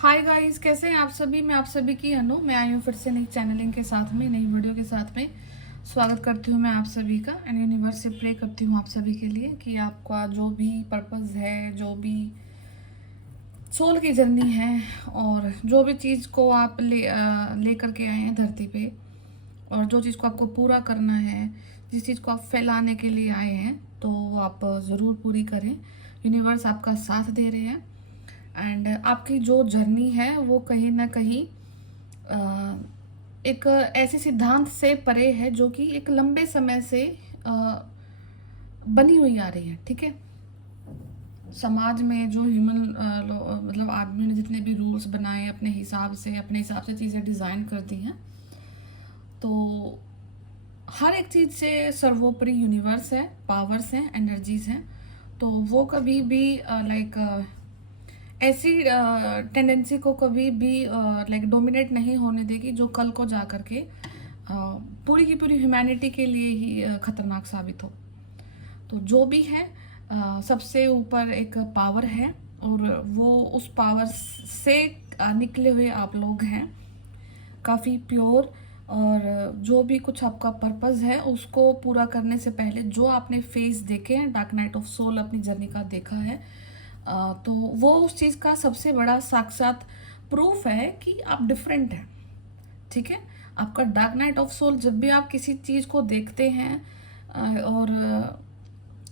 Hi guys, कैसे हैं आप सभी। मैं आप सभी की अनु। मैं आई हूँ फिर से नई चैनलिंग के साथ में, नई वीडियो के साथ में। स्वागत करती हूँ मैं आप सभी का एंड यूनिवर्स से प्रे करती हूँ आप सभी के लिए कि आपका जो भी पर्पस है, जो भी सोल की जर्नी है और जो भी चीज़ को आप ले करके आए हैं धरती पे, और जो चीज़ को आपको पूरा करना है, जिस चीज़ को आप फैलाने के लिए आए हैं, तो आप ज़रूर पूरी करें। यूनिवर्स आपका साथ दे रहे हैं एंड आपकी जो जर्नी है वो कहीं ना कहीं अ, एक ऐसे सिद्धांत से परे है जो कि एक लंबे समय से अ, बनी हुई आ रही है। ठीक है, समाज में जो मतलब आदमी ने जितने भी रूल्स बनाए अपने हिसाब से चीज़ें डिज़ाइन कर दी हैं, तो हर एक चीज़ से सर्वोपरि यूनिवर्स है, पावर्स हैं, एनर्जीज हैं। तो वो कभी भी ऐसी टेंडेंसी को कभी भी लाइक डोमिनेट नहीं होने देगी जो कल को जा करके पूरी की पूरी ह्यूमैनिटी के लिए ही खतरनाक साबित हो। तो जो भी है, सबसे ऊपर एक पावर है और वो उस पावर से निकले हुए आप लोग हैं, काफ़ी प्योर। और जो भी कुछ आपका पर्पस है उसको पूरा करने से पहले जो आपने फेस देखे हैं, डार्क नाइट ऑफ सोल अपनी जर्नी का देखा है, तो वो उस चीज़ का सबसे बड़ा साक्षात प्रूफ है कि आप डिफरेंट हैं। ठीक है, आपका डार्क नाइट ऑफ सोल जब भी आप किसी चीज़ को देखते हैं और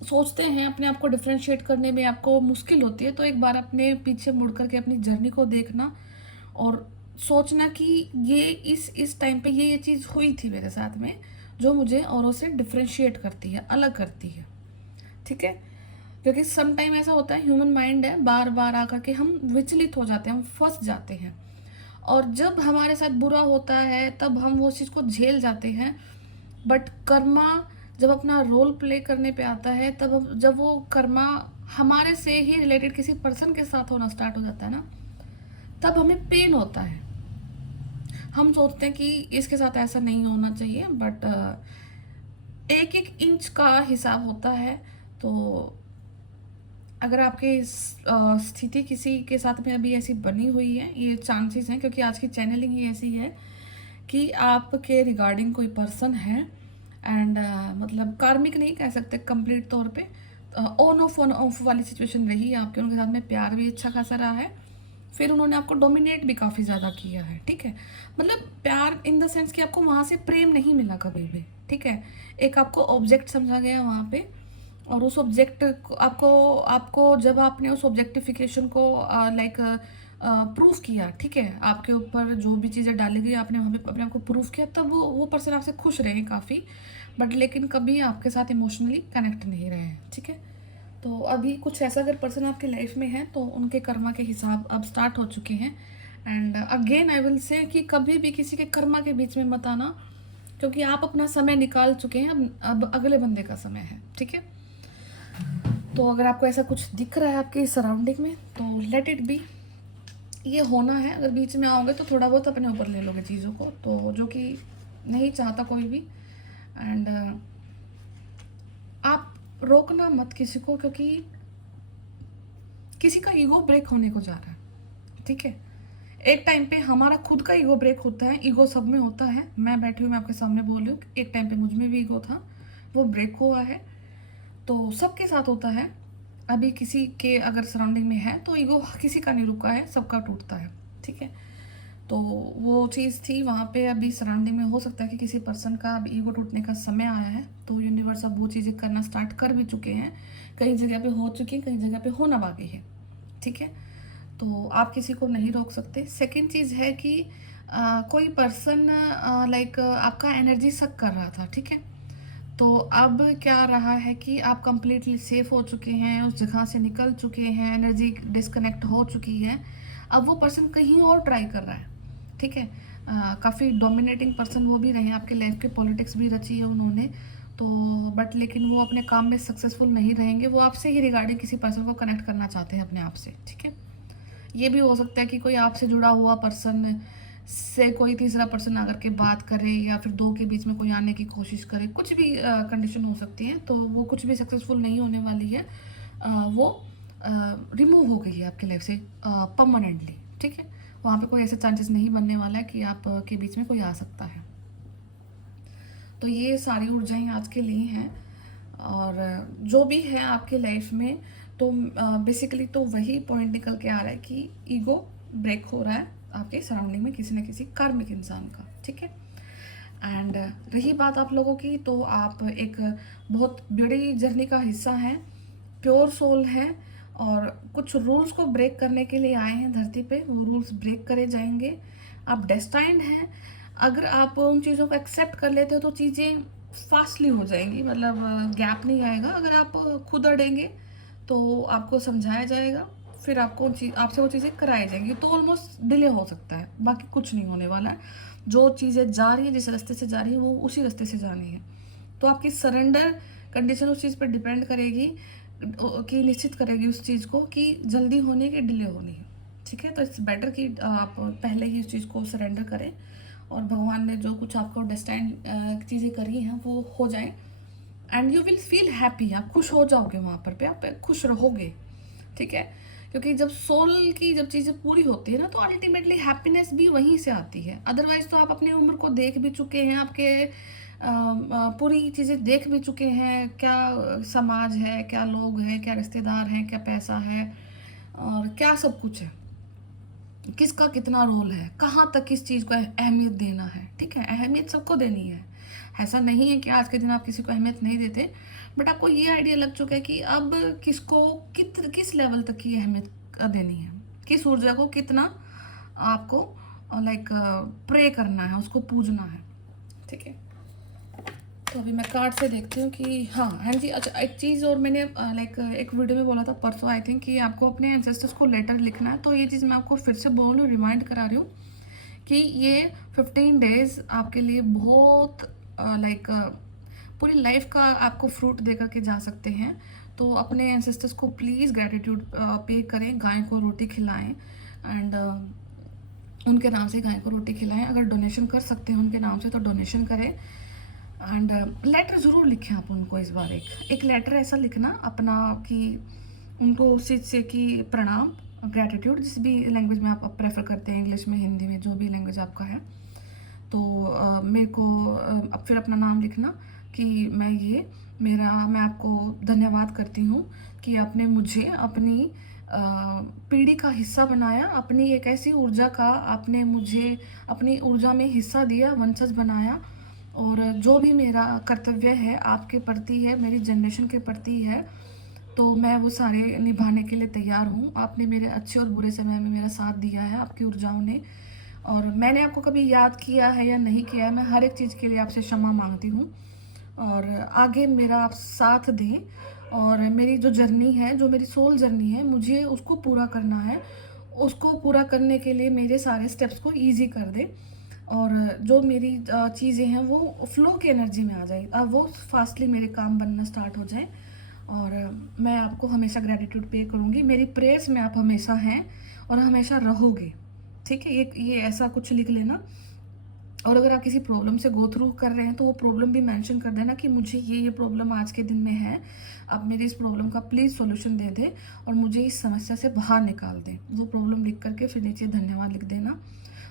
सोचते हैं, अपने आप को डिफ्रेंशिएट करने में आपको मुश्किल होती है, तो एक बार अपने पीछे मुड़ करके अपनी जर्नी को देखना और सोचना कि ये इस टाइम पे ये चीज़ हुई थी मेरे साथ में, जो मुझे औरों से डिफ्रेंशिएट करती है, अलग करती है। ठीक है, क्योंकि सम टाइम ऐसा होता है, ह्यूमन माइंड है, बार बार आकर के हम विचलित हो जाते हैं, हम फंस जाते हैं। और जब हमारे साथ बुरा होता है तब हम वो चीज़ को झेल जाते हैं, बट कर्मा जब अपना रोल प्ले करने पे आता है, जब वो कर्मा हमारे से ही रिलेटेड किसी पर्सन के साथ होना स्टार्ट हो जाता है ना, तब हमें पेन होता है। हम सोचते हैं कि इसके साथ ऐसा नहीं होना चाहिए, बट एक एक इंच का हिसाब होता है। तो अगर आपकी स्थिति किसी के साथ में अभी ऐसी बनी हुई है, ये चांसेस हैं, क्योंकि आज की चैनलिंग ही ऐसी है कि आपके रिगार्डिंग कोई पर्सन है एंड मतलब कार्मिक नहीं कह सकते कंप्लीट तौर पे, ऑन ऑफ वाली सिचुएशन रही है आपके, उनके साथ में प्यार भी अच्छा खासा रहा है, फिर उन्होंने आपको डोमिनेट भी काफ़ी ज़्यादा किया है। ठीक है, मतलब प्यार इन द सेंस कि आपको वहाँ से प्रेम नहीं मिला कभी भी। ठीक है, एक आपको ऑब्जेक्ट समझा गया वहाँ पे, और उस ऑब्जेक्ट आपको आपको जब आपने उस ऑब्जेक्टिफिकेशन को लाइक प्रूफ किया, ठीक है, आपके ऊपर जो भी चीज़ें डाली गई आपने वहाँ पे अपने आप को प्रूफ किया, तब वो पर्सन आपसे खुश रहे काफ़ी, बट लेकिन कभी आपके साथ इमोशनली कनेक्ट नहीं रहे हैं। ठीक है, तो अभी कुछ ऐसा अगर पर्सन आपकी लाइफ में है तो उनके कर्मा के हिसाब अब स्टार्ट हो चुके हैं। And again I will say कि कभी भी किसी के कर्मा के बीच में मत आना, क्योंकि आप अपना समय निकाल चुके हैं, अब अगले बंदे का समय है। ठीक है, तो अगर आपको ऐसा कुछ दिख रहा है आपके सराउंडिंग में, तो लेट इट बी, ये होना है। अगर बीच में आओगे तो थोड़ा बहुत अपने ऊपर ले लोगे चीज़ों को, तो जो कि नहीं चाहता कोई भी। एंड आप रोकना मत किसी को, क्योंकि किसी का ईगो ब्रेक होने को जा रहा है। ठीक है, एक टाइम पे हमारा खुद का ईगो ब्रेक होता है, ईगो सब में होता है, मैं बैठी हूँ, मैं आपके सामने बोल रही हूँ, एक टाइम पे मुझ में भी ईगो था, वो ब्रेक हुआ है। तो सबके साथ होता है। अभी किसी के अगर सराउंडिंग में है तो ईगो किसी का नहीं रुका है, सबका टूटता है। ठीक है, तो वो चीज़ थी वहाँ पे। अभी सराउंडिंग में हो सकता है कि किसी पर्सन का अब ईगो टूटने का समय आया है, तो यूनिवर्स अब वो चीज़ें करना स्टार्ट कर भी चुके हैं, कई जगह पे हो चुकी हैं, कई जगह पे होना बाकी है। ठीक है, तो आप किसी को नहीं रोक सकते। सेकंड चीज़ है कि कोई पर्सन लाइक आपका एनर्जी सक कर रहा था। ठीक है, तो अब क्या रहा है कि आप कंप्लीटली सेफ हो चुके हैं, उस जगह से निकल चुके हैं, एनर्जी डिस्कनेक्ट हो चुकी है, अब वो पर्सन कहीं और ट्राई कर रहा है। ठीक है, काफ़ी डोमिनेटिंग पर्सन वो भी रहे, आपके लाइफ के पॉलिटिक्स भी रची है उन्होंने, तो बट लेकिन वो अपने काम में सक्सेसफुल नहीं रहेंगे, वो आपसे ही रिगार्डिंग किसी पर्सन को कनेक्ट करना चाहते हैं अपने आप से। ठीक है, ये भी हो सकता है कि कोई आपसे जुड़ा हुआ पर्सन से कोई तीसरा पर्सन आकर के बात करे, या फिर दो के बीच में कोई आने की कोशिश करे, कुछ भी कंडीशन हो सकती है, तो वो कुछ भी सक्सेसफुल नहीं होने वाली है। वो रिमूव हो गई है आपकी लाइफ से परमानेंटली। ठीक है, वहाँ पे कोई ऐसे चांसेस नहीं बनने वाला है कि आप के बीच में कोई आ सकता है। तो ये सारी ऊर्जाएं आज के लिए हैं। और जो भी है आपके लाइफ में, तो बेसिकली तो वही पॉइंट निकल के आ रहा है कि ईगो ब्रेक हो रहा है आपके सराउंडिंग में किसी न किसी कार्मिक इंसान का, ठीक है। एंड रही बात आप लोगों की, तो आप एक बहुत बड़ी जर्नी का हिस्सा हैं, प्योर सोल है, और कुछ रूल्स को ब्रेक करने के लिए आए हैं धरती पे। वो रूल्स ब्रेक करे जाएंगे। आप डेस्टाइंड हैं। अगर आप उन चीज़ों को एक्सेप्ट कर लेते हो तो चीज़ें फास्टली हो जाएंगी, मतलब गैप नहीं आएगा। अगर आप खुद अड़ेंगे तो आपको समझाया जाएगा, फिर आपको आपसे वो चीज़ें कराई जाएंगी, तो ऑलमोस्ट डिले हो सकता है, बाकी कुछ नहीं होने वाला है। जो चीज़ें जा रही है, जिस रास्ते से जा रही है, वो उसी रास्ते से जानी है। तो आपकी सरेंडर कंडीशन उस चीज़ पर डिपेंड करेगी कि निश्चित करेगी उस चीज़ को कि जल्दी होनी कि डिले होनी है, ठीक है। तो इट्स बेटर कि आप पहले ही उस चीज़ को सरेंडर करें, और भगवान ने जो कुछ आपको डेस्टाइन चीज़ें करी हैं वो हो जाए, and you will feel happy. आप खुश हो जाओगे वहाँ पर, आप खुश रहोगे, ठीक है। क्योंकि जब सोल की जब चीज़ें पूरी होती है ना, तो अल्टीमेटली हैप्पीनेस भी वहीं से आती है। अदरवाइज तो आप अपनी उम्र को देख भी चुके हैं, आपके पूरी चीज़ें देख भी चुके हैं, क्या समाज है, क्या लोग हैं, क्या रिश्तेदार हैं, क्या पैसा है, और क्या सब कुछ है, किसका कितना रोल है, कहाँ तक किस चीज़ को अहमियत देना है, ठीक है। अहमियत सबको देनी है। ऐसा नहीं है कि आज के दिन आप किसी को अहमियत नहीं देते, बट आपको ये आइडिया लग चुका है कि अब किसको किस लेवल तक की अहमियत देनी है, किस ऊर्जा को कितना आपको लाइक प्रे करना है, उसको पूजना है, ठीक है। तो अभी मैं कार्ड से देखती हूँ कि हाँ जी। अच्छा, एक चीज़ और मैंने लाइक एक वीडियो में बोला था परसों आई थिंक, कि आपको अपने एंसेस्टर्स को लेटर लिखना है। तो ये चीज़ मैं आपको फिर से बोल रही हूँ, रिमाइंड करा रही हूँ कि ये 15 डेज़ आपके लिए बहुत लाइक पूरी लाइफ का आपको फ्रूट दे करके जा सकते हैं। तो अपने एंसेस्टर्स को प्लीज़ ग्रेटिट्यूड पे करें, गाय को रोटी खिलाएं, एंड उनके नाम से गाय को रोटी खिलाएं। अगर डोनेशन कर सकते हैं उनके नाम से तो डोनेशन करें, एंड लेटर ज़रूर लिखें आप उनको। इस बार एक लेटर ऐसा लिखना अपना कि उनको उस चीज़ से कि प्रणाम, ग्रेटिट्यूड, जिस भी लैंग्वेज में आप प्रेफर करते हैं, इंग्लिश में, हिंदी में, जो भी लैंग्वेज आपका है। तो मेरे को अब फिर अपना नाम लिखना कि मैं आपको धन्यवाद करती हूँ कि आपने मुझे अपनी पीढ़ी का हिस्सा बनाया, अपनी एक ऐसी ऊर्जा का आपने मुझे अपनी ऊर्जा में हिस्सा दिया, वंशज बनाया, और जो भी मेरा कर्तव्य है आपके प्रति है, मेरी जनरेशन के प्रति है, तो मैं वो सारे निभाने के लिए तैयार हूँ। आपने मेरे अच्छे और बुरे समय में मेरा साथ दिया है, आपकी ऊर्जाओं ने, और मैंने आपको कभी याद किया है या नहीं किया है, मैं हर एक चीज़ के लिए आपसे क्षमा मांगती हूँ, और आगे मेरा आप साथ दें, और मेरी जो जर्नी है, जो मेरी सोल जर्नी है, मुझे उसको पूरा करना है। उसको पूरा करने के लिए मेरे सारे स्टेप्स को ईजी कर दें, और जो मेरी चीज़ें हैं वो फ्लो की एनर्जी में आ जाए, वो फास्टली मेरे काम बनना स्टार्ट हो जाए, और मैं आपको हमेशा ग्रेटिट्यूड पे करूँगी। मेरी प्रेयर्स में आप हमेशा हैं और हमेशा रहोगे, ठीक है। ये ऐसा कुछ लिख लेना। और अगर आप किसी प्रॉब्लम से गो थ्रू कर रहे हैं तो वो प्रॉब्लम भी मेंशन कर देना कि मुझे ये प्रॉब्लम आज के दिन में है, आप मेरी इस प्रॉब्लम का प्लीज़ सॉल्यूशन दे दें और मुझे इस समस्या से बाहर निकाल दें। वो प्रॉब्लम लिख करके फिर नीचे धन्यवाद लिख देना।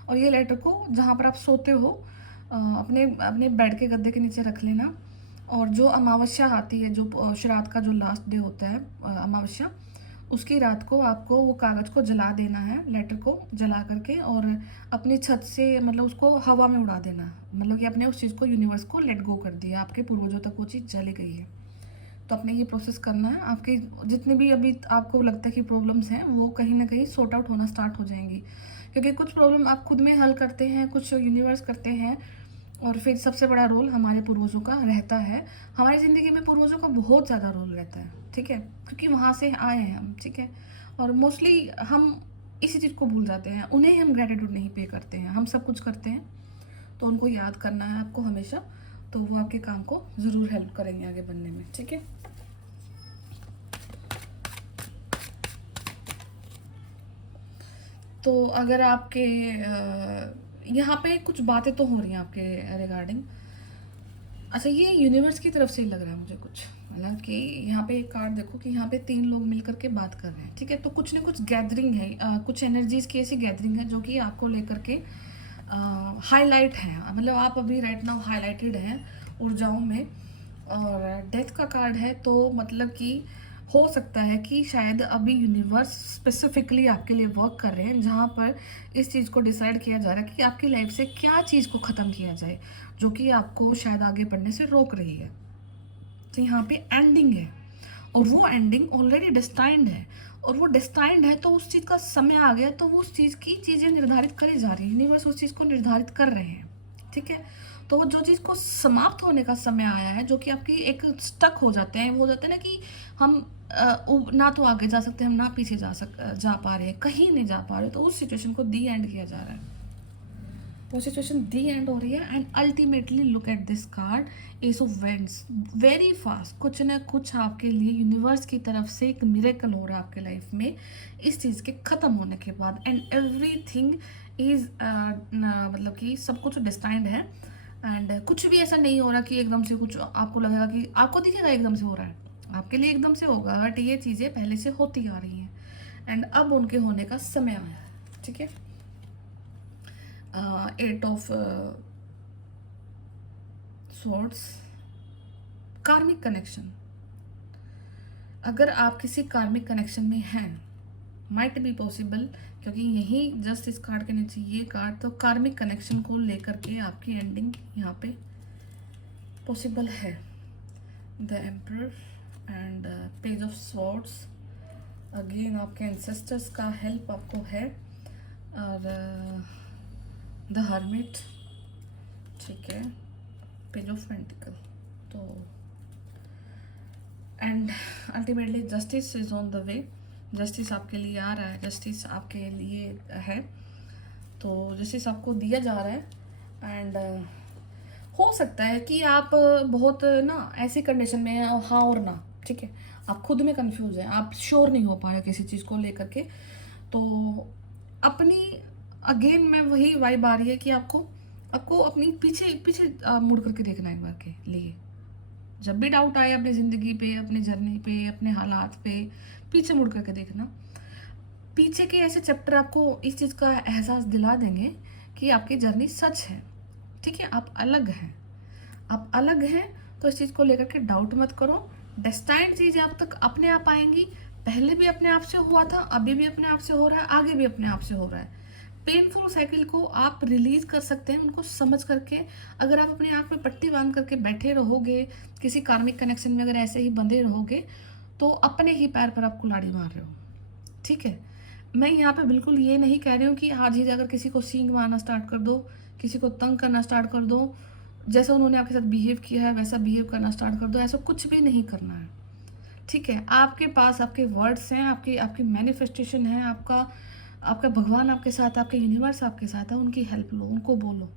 और ये लेटर को जहाँ पर आप सोते हो अपने अपने बेड के गद्दे के नीचे रख लेना। और जो अमावस्या आती है, जो श्राद्ध का जो लास्ट डे होता है अमावस्या, उसकी रात को आपको वो कागज़ को जला देना है, लेटर को जला करके, और अपनी छत से मतलब उसको हवा में उड़ा देना, मतलब कि अपने उस चीज़ को, यूनिवर्स को लेट गो कर दिया, आपके पूर्वजों तक वो चीज़ चली गई है। तो आपने ये प्रोसेस करना है। आपके जितने भी अभी आपको लगता है कि प्रॉब्लम्स हैं वो कहीं ना कहीं सॉर्ट आउट होना स्टार्ट हो जाएंगी, क्योंकि कुछ प्रॉब्लम आप खुद में हल करते हैं, कुछ यूनिवर्स करते हैं, और फिर सबसे बड़ा रोल हमारे पूर्वजों का रहता है। हमारी ज़िंदगी में पूर्वजों का बहुत ज़्यादा रोल रहता है, ठीक है, क्योंकि वहाँ से आए हैं हम, ठीक है। और मोस्टली हम इसी चीज़ को भूल जाते हैं, उन्हें हम ग्रेटिट्यूड नहीं पे करते हैं, हम सब कुछ करते हैं। तो उनको याद करना है आपको हमेशा, तो वो आपके काम को ज़रूर हेल्प करेंगे आगे बढ़ने में, ठीक है। तो अगर आपके यहाँ पे कुछ बातें तो हो रही हैं आपके रिगार्डिंग, अच्छा, ये यूनिवर्स की तरफ से ही लग रहा है मुझे कुछ, मतलब कि यहाँ पे एक कार्ड देखो कि यहाँ पे 3 लोग मिल करके बात कर रहे हैं, ठीक है? तो कुछ ना कुछ गैदरिंग है, कुछ एनर्जीज़ की ऐसी गैदरिंग है जो कि आपको लेकर के हाईलाइट है, मतलब आप अभी राइट नाउ हाईलाइटेड हैं ऊर्जाओं में। और डेथ का कार्ड है, तो मतलब कि हो सकता है कि शायद अभी यूनिवर्स स्पेसिफिकली आपके लिए वर्क कर रहे हैं, जहाँ पर इस चीज़ को डिसाइड किया जा रहा है कि आपकी लाइफ से क्या चीज़ को ख़त्म किया जाए, जो कि आपको शायद आगे बढ़ने से रोक रही है। तो यहाँ पे एंडिंग है, और वो एंडिंग ऑलरेडी डिस्टाइंड है, और वो डिस्टाइंड है तो उस चीज़ का समय आ गया, तो वो उस चीज़ की चीज़ें निर्धारित करी जा रही है, यूनिवर्स उस चीज़ को निर्धारित कर रहे हैं, ठीक है? तो वो जो चीज़ को समाप्त होने का समय आया है, जो कि आपकी एक स्टक हो जाते हैं, वो हो जाते हैं ना कि हम ना तो आगे जा सकते हैं, हम ना पीछे जा पा रहे हैं, कहीं नहीं जा पा रहे, तो उस सिचुएशन को दी एंड किया जा रहा है। वो सिचुएशन दी एंड हो रही है, and ultimately look at this card, S of vents. Very fast कुछ ना कुछ आपके लिए यूनिवर्स की तरफ से एक मिरेकल हो रहा है आपके लाइफ में इस चीज़ के ख़त्म होने के बाद, एंड एवरीथिंग इज़ मतलब कि सब कुछ डिस्टाइंड है, एंड कुछ भी ऐसा नहीं हो रहा कि एकदम से कुछ आपको लगेगा कि आपको दिखेगा एकदम से हो रहा है, आपके लिए एकदम से होगा, बट ये चीज़ें पहले से होती आ रही हैं, एंड अब उनके होने का समय आया है, ठीक है? 8 ऑफ swords, कार्मिक कनेक्शन। अगर आप किसी कार्मिक कनेक्शन में हैं, माइट बी पॉसिबल, क्योंकि यही जस्ट इस कार्ड के नीचे ये कार्ड, तो कार्मिक कनेक्शन को लेकर के आपकी एंडिंग यहाँ पे पॉसिबल है। The emperor and page of swords, again आपके एंसेस्टर्स का हेल्प आपको है, और द हर्मिट, ठीक है? पेज ऑफ पेंटिकल, तो and ultimately justice is on the way, justice आपके लिए आ रहा है, जस्टिस आपके लिए है, तो जस्टिस आपको दिया जा रहा है, एंड हो सकता है कि आप बहुत ना ऐसी कंडीशन में हैं, हाँ और ना, ठीक है? आप खुद में कंफ्यूज हैं, आप श्योर नहीं हो पा रहे किसी चीज़ को लेकर के, तो अपनी अगेन में वही वाइब आ रही है कि आपको आपको अपनी पीछे पीछे मुड़ करके देखना है एक बार के लिए। जब भी डाउट आए अपनी ज़िंदगी पे, अपनी जर्नी पे, अपने हालात पे, पीछे मुड़ करके देखना। पीछे के ऐसे चैप्टर आपको इस चीज़ का एहसास दिला देंगे कि आपकी जर्नी सच है, ठीक है? आप अलग हैं, आप अलग हैं, तो इस चीज़ को लेकर के डाउट मत करो। डेस्टाइन्ड चीज़ें आप तक अपने आप आएंगी, पहले भी अपने आप से हुआ था, अभी भी अपने आप से हो रहा है, आगे भी अपने आप से हो रहा है। पेनफुल साइकिल को आप रिलीज कर सकते हैं, उनको समझ करके। अगर आप अपने आँख में पट्टी बांध करके बैठे रहोगे, किसी कार्मिक कनेक्शन में अगर ऐसे ही बंधे रहोगे, तो अपने ही पैर पर आप कुल्हाड़ी मार रहे हो, ठीक है? मैं यहाँ पे बिल्कुल ये नहीं कह रही हूँ कि आज ही जाकर किसी को सींग मारना स्टार्ट कर दो, किसी को तंग करना स्टार्ट कर दो, जैसा उन्होंने आपके साथ बिहेव किया है वैसा बिहेव करना स्टार्ट कर दो, ऐसा कुछ भी नहीं करना है, ठीक है? आपके पास आपके वर्ड्स हैं, आपकी आपकी मैनिफेस्टेशन है, आपका आपका भगवान आपके साथ है, आपका यूनिवर्स आपके साथ है, उनकी हेल्प लो, उनको बोलो,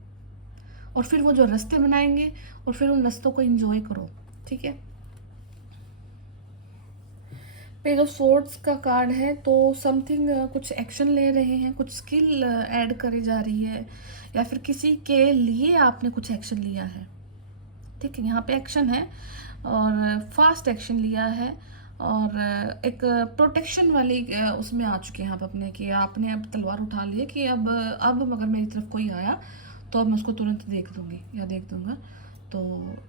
और फिर वो जो रास्ते बनाएंगे और फिर उन रास्तों को एंजॉय करो, ठीक है? पेज ऑफ सोर्ड्स का कार्ड है, तो समथिंग कुछ एक्शन ले रहे हैं, कुछ स्किल ऐड करी जा रही है, या फिर किसी के लिए आपने कुछ एक्शन लिया है, ठीक है? यहाँ पे एक्शन है, और फास्ट एक्शन लिया है, और एक प्रोटेक्शन वाली उसमें आ चुके हैं आप अपने, कि आपने अब तलवार उठा ली है कि अब अगर मेरी तरफ कोई आया तो अब मैं उसको तुरंत देख दूँगी या देख दूँगा। तो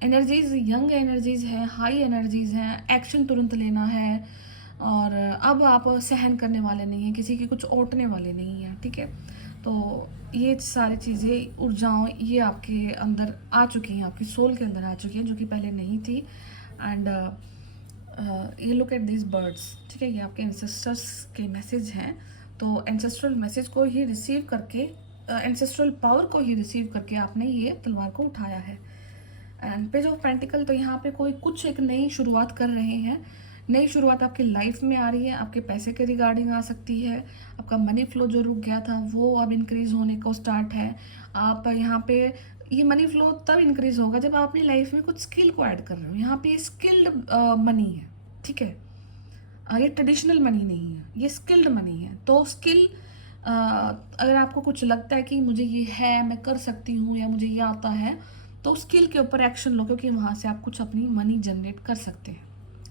एनर्जीज़ यंग एनर्जीज़ हैं, हाई एनर्जीज़ हैं, एक्शन तुरंत लेना है, और अब आप सहन करने वाले नहीं हैं, किसी की कुछ ओटने वाले नहीं हैं, ठीक है? तो ये सारी चीज़ें ऊर्जाओं ये आपके अंदर आ चुकी हैं, आपकी सोल के अंदर आ चुकी हैं, जो कि पहले नहीं थी। एंड ये लुक एट दिस बर्ड्स, ठीक है? ये आपके एंसेस्टर्स के मैसेज हैं, तो एंसेस्ट्रल मैसेज को ही रिसीव करके, एंसेस्ट्रल पावर को ही रिसीव करके आपने ये तलवार को उठाया है। एंड पेज ऑफ पेंटिकल, तो यहाँ पे कोई कुछ एक नई शुरुआत कर रहे हैं, नई शुरुआत आपकी लाइफ में आ रही है, आपके पैसे के रिगार्डिंग आ सकती है, आपका मनी फ्लो जो रुक गया था वो अब इंक्रीज होने को स्टार्ट है। आप यहाँ पे ये मनी फ्लो तब इंक्रीज होगा जब आप अपनी लाइफ में कुछ स्किल को ऐड कर रहे हो। यहाँ पे स्किल्ड मनी है, ठीक है? ये ट्रेडिशनल मनी नहीं है, ये स्किल्ड मनी है। तो स्किल, अगर आपको कुछ लगता है कि मुझे ये है, मैं कर सकती हूँ, या मुझे ये आता है, तो स्किल के ऊपर एक्शन लो, क्योंकि वहाँ से आप कुछ अपनी मनी जनरेट कर सकते हैं।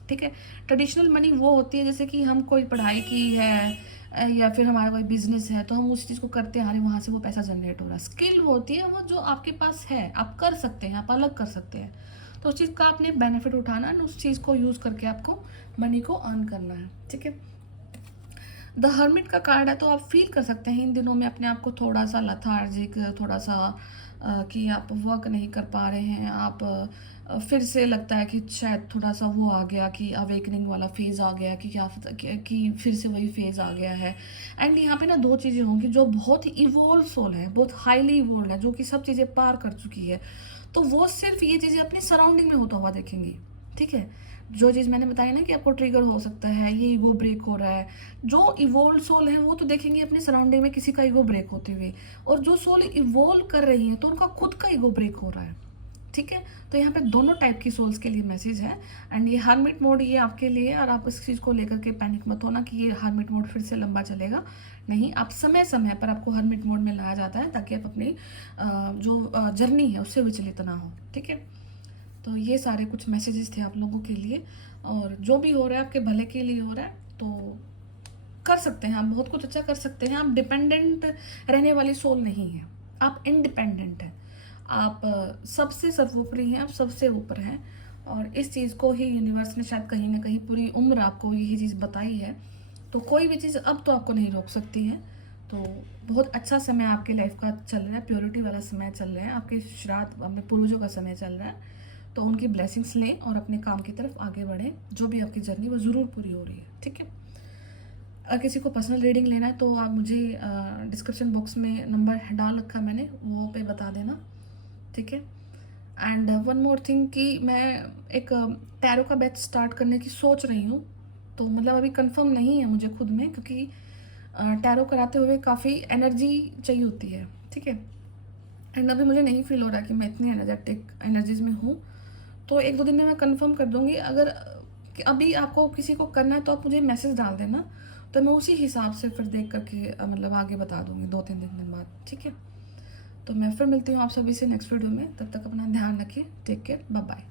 ठीक है। ट्रेडिशनल मनी वो होती है जैसे कि हम कोई पढ़ाई की है या फिर हमारा कोई बिजनेस है तो हम उस चीज़ को करते आ रहे हैं, वहाँ से वो पैसा जनरेट हो रहा है। स्किल वो होती है वो जो आपके पास है, आप कर सकते हैं, आप अलग कर सकते हैं, तो उस चीज़ का आपने बेनिफिट उठाना है, उस चीज़ को यूज़ करके आपको मनी को अर्न करना है। ठीक है। द हर्मिट का कार्ड है, तो आप फील कर सकते हैं इन दिनों में अपने आप को थोड़ा सा लथार्जिक, थोड़ा सा कि आप वर्क नहीं कर पा रहे हैं, आप फिर से लगता है कि शायद थोड़ा सा वो आ गया कि अवेकनिंग वाला फेज़ आ गया, कि क्या कि फिर से वही फेज़ आ गया है। एंड यहाँ पे ना दो चीज़ें होंगी, जो बहुत ही इवोल्व सोल है, बहुत हाईली इवोल्व है, जो कि सब चीज़ें पार कर चुकी है, तो वो सिर्फ ये चीज़ें अपनी सराउंडिंग में होता हुआ देखेंगी। ठीक है। जो चीज़ मैंने बताई ना कि आपको ट्रिगर हो सकता है, ये ईगो ब्रेक हो रहा है, जो इवोल्व सोल है वो तो देखेंगे अपने सराउंडिंग में किसी का ईगो ब्रेक होते हुए, और जो सोल इवोल्व कर रही है तो उनका खुद का ईगो ब्रेक हो रहा है। ठीक है। तो यहाँ पे दोनों टाइप की सोल्स के लिए मैसेज है। एंड ये हर्मिट मोड ये आपके लिए, और आप इस चीज़ को लेकर के पैनिक मत होना कि ये हर्मिट मोड फिर से लंबा चलेगा। नहीं, आप समय समय पर आपको हर्मिट मोड में लाया जाता है ताकि आप अपनी जो जर्नी है उससे विचलित ना हो। ठीक है। तो ये सारे कुछ मैसेजेस थे आप लोगों के लिए, और जो भी हो रहा है आपके भले के लिए हो रहा है, तो कर सकते हैं आप, बहुत कुछ अच्छा कर सकते हैं। आप डिपेंडेंट रहने वाली सोल नहीं है, आप इंडिपेंडेंट हैं, आप सबसे सर्वोपरि हैं, आप सबसे ऊपर हैं, और इस चीज़ को ही यूनिवर्स ने शायद कहीं ना कहीं पूरी उम्र आपको यही चीज़ बताई है। तो कोई भी चीज़ अब तो आपको नहीं रोक सकती है। तो बहुत अच्छा समय आपकी लाइफ का चल रहा है, प्योरिटी वाला समय चल रहा है, आपके श्राद्ध अपने पूर्वजों का समय चल रहा है। तो उनकी ब्लेसिंग्स लें और अपने काम की तरफ आगे बढ़ें, जो भी आपकी जर्नी वो ज़रूर पूरी हो रही है। ठीक है। अगर किसी को पर्सनल रीडिंग लेना है तो आप मुझे डिस्क्रिप्शन बॉक्स में नंबर डाल रखा है मैंने, वो पे बता देना। ठीक है। एंड वन मोर थिंग कि मैं एक टैरो का बैच स्टार्ट करने की सोच रही हूँ, तो मतलब अभी कंफर्म नहीं है मुझे खुद में, क्योंकि टैरो कराते हुए काफ़ी एनर्जी चाहिए होती है। ठीक है। एंड अभी मुझे नहीं फील हो रहा कि मैं इतनी एनर्जेटिक एनर्जीज में हूँ, तो एक दो दिन में मैं कंफर्म कर दूंगी। अगर कि अभी आपको किसी को करना है तो आप मुझे मैसेज डाल देना, तो मैं उसी हिसाब से फिर देख करके मतलब आगे बता दूंगी 2-3 दिन बाद। ठीक है। तो मैं फिर मिलती हूँ आप सभी से नेक्स्ट वीडियो में, तब तक अपना ध्यान रखिए। Take care, bye bye.